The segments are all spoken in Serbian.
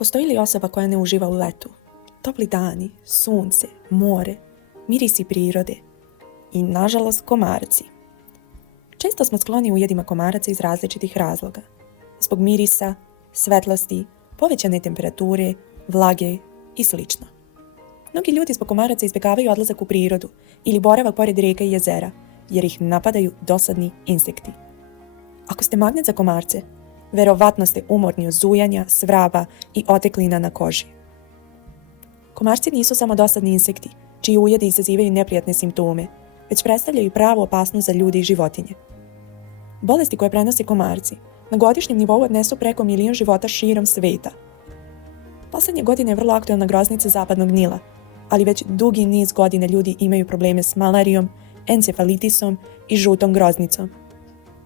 Postoji li osoba koja ne uživa u letu? Topli dani, sunce, more, mirisi prirode i, nažalost, komarci. Često smo skloni ujedima komaraca iz različitih razloga. Zbog mirisa, svetlosti, povećane temperature, vlage i sl. Mnogi ljudi zbog komaraca izbjegavaju odlazak u prirodu ili boravak pored rijeka i jezera, jer ih napadaju dosadni insekti. Ako ste magnet za komarce, verovatno ste umorni od zujanja, svraba i oteklina na koži. Komarci nisu samo dosadni insekti, čiji ujedi izazivaju neprijatne simptome, već predstavljaju pravu opasnost za ljude i životinje. Bolesti koje prenose komarci na godišnjem nivou odnesu preko 1 milion života širom sveta. Poslednje godine je vrlo aktuelna groznica zapadnog Nila, ali već dugi niz godina ljudi imaju probleme s malarijom, encefalitisom i žutom groznicom.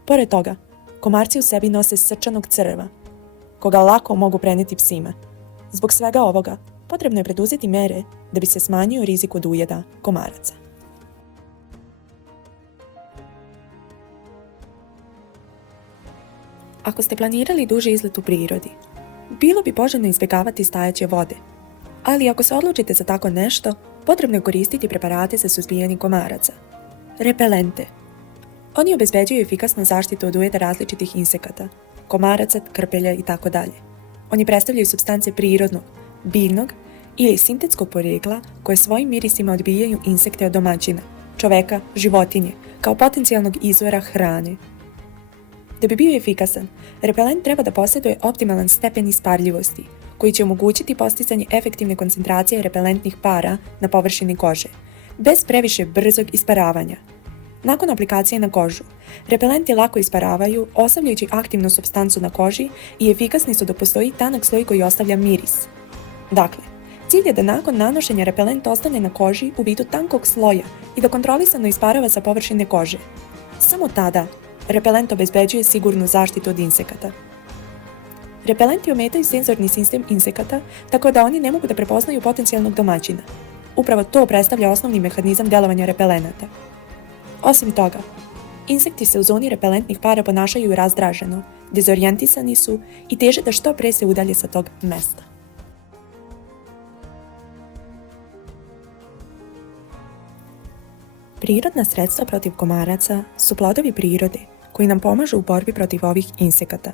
Pored toga, komarci u sebi nose srčanog crva, koga lako mogu preneti psima. Zbog svega ovoga, potrebno je preduzeti mere da bi se smanjio rizik od ujeda komaraca. Ako ste planirali duži izlet u prirodi, bilo bi poželjno izbjegavati stajaće vode, ali ako se odlučite za tako nešto, potrebno je koristiti preparate za suzbijanje komaraca. Repelente. Oni obezbeđuju efikasnu zaštitu od ujeda različitih insekata, komaraca, krpelja itd. Oni predstavljaju supstance prirodnog, biljnog ili sintetskog porijekla koje svojim mirisima odbijaju insekte od domaćina, čoveka, životinje, kao potencijalnog izvora hrane. Da bi bio efikasan, repelent treba da posjeduje optimalan stepen isparljivosti, koji će omogućiti postizanje efektivne koncentracije repelentnih para na površini kože, bez previše brzog isparavanja. Nakon aplikacije na kožu, repelenti lako isparavaju, ostavljajući aktivnu supstancu na koži i efikasni su dok postoji tanak sloj koji ostavlja miris. Dakle, cilj je da nakon nanošenja repelent ostane na koži u vidu tankog sloja i da kontrolisano isparava sa površine kože. Samo tada, repelent obezbeđuje sigurnu zaštitu od insekata. Repelenti ometaju senzorni sistem insekata, tako da oni ne mogu da prepoznaju potencijalnog domaćina. Upravo to predstavlja osnovni mehanizam delovanja repelenata. Osim toga, insekti se u zoni repelentnih para ponašaju razdraženo, dezorijentisani su i teže da što pre se udalje sa tog mesta. Prirodna sredstva protiv komaraca su plodovi prirode koji nam pomažu u borbi protiv ovih insekata.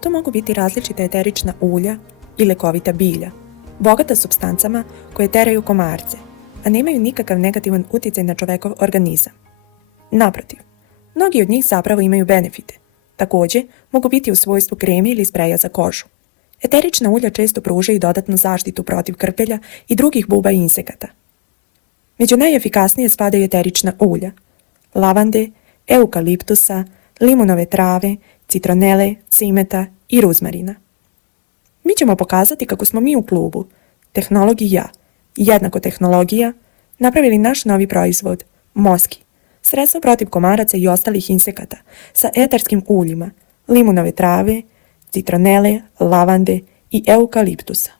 To mogu biti različita eterična ulja i lekovita bilja, bogata supstancama koje teraju komarce, a nemaju nikakav negativan utjecaj na čovekov organizam. Naprotiv, mnogi od njih zapravo imaju benefite. Također, mogu biti u svojstvu kreme ili spreja za kožu. Eterična ulja često pružaju dodatnu zaštitu protiv krpelja i drugih buba i insekata. Među najefikasnije spadaju eterična ulja, lavande, eukaliptusa, limunove trave, citronele, cimeta i ruzmarina. Mi ćemo pokazati kako smo mi u klubu Tehnologija jednako tehnologija napravili naš novi proizvod, Moski, sredstvo protiv komaraca i ostalih insekata sa etarskim uljima, limunove trave, citronele, lavande i eukaliptusa.